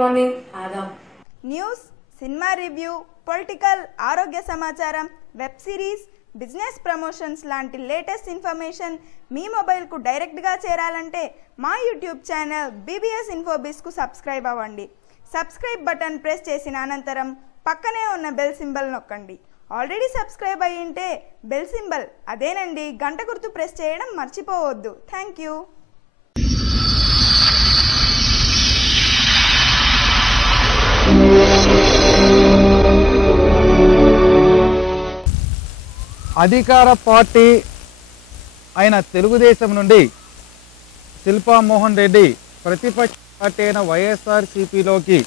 Morning Aadab news cinema review political ఆరోగ్య సమాచారం web series business promotions లాంటి latest information మీ మొబైల్కు డైరెక్ట్గా చేరాలంటే మా యూట్యూబ్ ఛానల్ బీబీఎస్ ఇన్ఫోబిస్కు సబ్స్క్రైబ్ అవ్వండి. సబ్స్క్రైబ్ బటన్ ప్రెస్ చేసిన అనంతరం పక్కనే ఉన్న బెల్ సింబల్ నొక్కండి. ఆల్రెడీ సబ్స్క్రైబ్ అయ్యి ఉంటే బెల్ సింబల్ అదేనండి గంట గుర్తు ప్రెస్ చేయడం మర్చిపోవద్దు. Thank you. అధికార పార్టీ అయిన తెలుగుదేశం నుండి శిల్పా మోహన్ రెడ్డి ప్రతిపక్ష పార్టీ అయిన వైఎస్ఆర్సీపీలోకి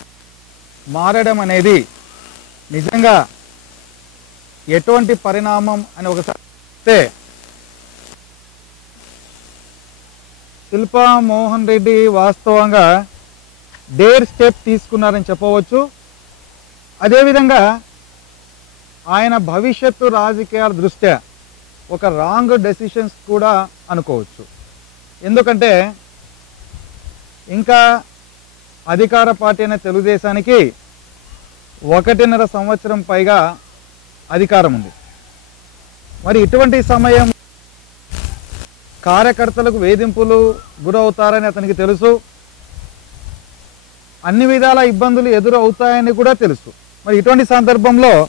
మారడం అనేది నిజంగా ఎటువంటి పరిణామం అని ఒకసారి శిల్పా మోహన్ రెడ్డి వాస్తవంగా డేర్ స్టెప్ తీసుకున్నారని చెప్పవచ్చు. అదేవిధంగా ఆయన భవిష్యత్తు రాజకీయాల దృష్ట్యా ఒక రాంగ్ డెసిషన్స్ కూడా అనుకోవచ్చు. ఎందుకంటే ఇంకా అధికార పార్టీ అయిన తెలుగుదేశానికి ఒకటిన్నర సంవత్సరం పైగా అధికారం ఉంది. మరి ఇటువంటి సమయం కార్యకర్తలకు వేధింపులు గురవుతారని అతనికి తెలుసు. అన్ని విధాల ఇబ్బందులు ఎదురవుతాయని కూడా తెలుసు. మరి ఇటువంటి సందర్భంలో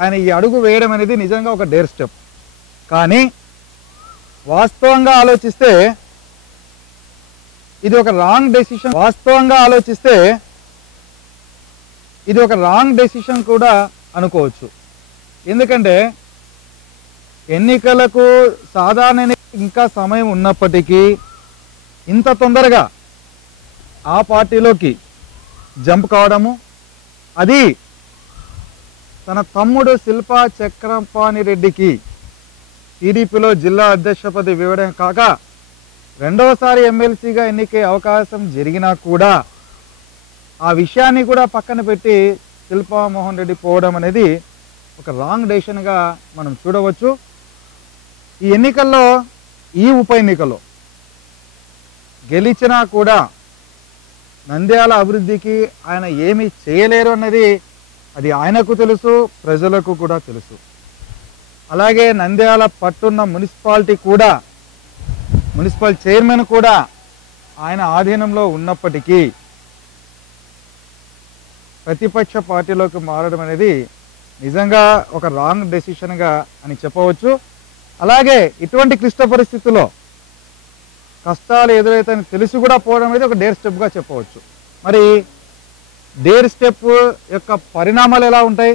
ఆయన ఈ అడుగు వేయడం అనేది నిజంగా ఒక డేర్ స్టెప్. కానీ వాస్తవంగా ఆలోచిస్తే ఇది ఒక రాంగ్ డెసిషన్. వాస్తవంగా ఆలోచిస్తే ఇది ఒక రాంగ్ డెసిషన్ కూడా అనుకోవచ్చు. ఎందుకంటే ఎన్నికలకు సాధారణ ఇంకా సమయం ఉన్నప్పటికీ ఇంత తొందరగా ఆ పార్టీలోకి జంప్ కావడము అది తన తమ్ముడు శిల్పా చక్రపాణి రెడ్డికి టీడీపీలో జిల్లా అధ్యక్ష పదవి ఇవ్వడం కాక రెండవసారి ఎమ్మెల్సీగా ఎన్నికే అవకాశం జరిగినా కూడా ఆ విషయాన్ని కూడా పక్కన పెట్టి శిల్పా మోహన్ రెడ్డి పోవడం అనేది ఒక రాంగ్ డెసిషన్గా మనం చూడవచ్చు. ఈ ఎన్నికల్లో ఈ ఉప ఎన్నికలో గెలిచినా కూడా నంద్యాల అభివృద్ధికి ఆయన ఏమీ చేయలేరు అన్నది అది ఆయనకు తెలుసు ప్రజలకు కూడా తెలుసు. అలాగే నంద్యాల పట్టున్న మున్సిపాలిటీ కూడా మున్సిపల్ చైర్మన్ కూడా ఆయన ఆధీనంలో ఉన్నప్పటికీ ప్రతిపక్ష పార్టీలోకి మారడం అనేది నిజంగా ఒక రాంగ్ డెసిషన్గా అని చెప్పవచ్చు. అలాగే ఇటువంటి క్లిష్ట పరిస్థితుల్లో కష్టాలు ఎదురైతాయని తెలిసి కూడా పోవడం అనేది ఒక డేర్ స్టెప్గా చెప్పవచ్చు. మరి డేర్ స్టెప్ యొక్క పరిణామాలు ఎలా ఉంటాయి?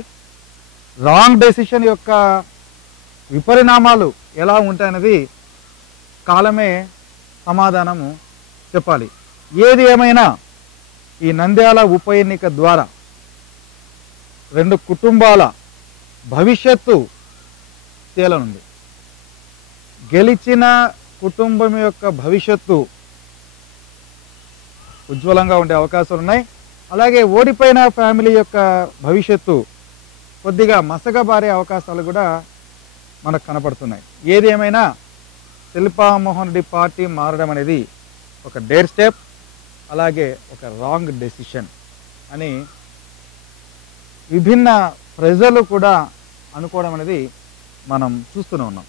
రాంగ్ డెసిషన్ యొక్క విపరిణామాలు ఎలా ఉంటాయన్నది కాలమే సమాధానము చెప్పాలి. ఏది ఏమైనా ఈ నంద్యాల ఉప ఎన్నిక ద్వారా రెండు కుటుంబాల భవిష్యత్తు తేలనుంది. గెలిచిన కుటుంబం యొక్క భవిష్యత్తు ఉజ్వలంగా ఉండే అవకాశాలు ఉన్నాయి అలాగే ఓడిపోయిన ఫ్యామిలీ యొక్క భవిష్యత్తు కొద్దిగా మసగబారే అవకాశాలు కూడా మనకు కనపడుతున్నాయి. ఏది ఏమైనా శిల్పామోహన్ రెడ్డి పార్టీ మారడం అనేది ఒక డేర్ స్టెప్ అలాగే ఒక రాంగ్ డెసిషన్ అని విభిన్న ప్రజలు కూడా అనుకోవడం అనేది మనం చూస్తూనే ఉన్నాం.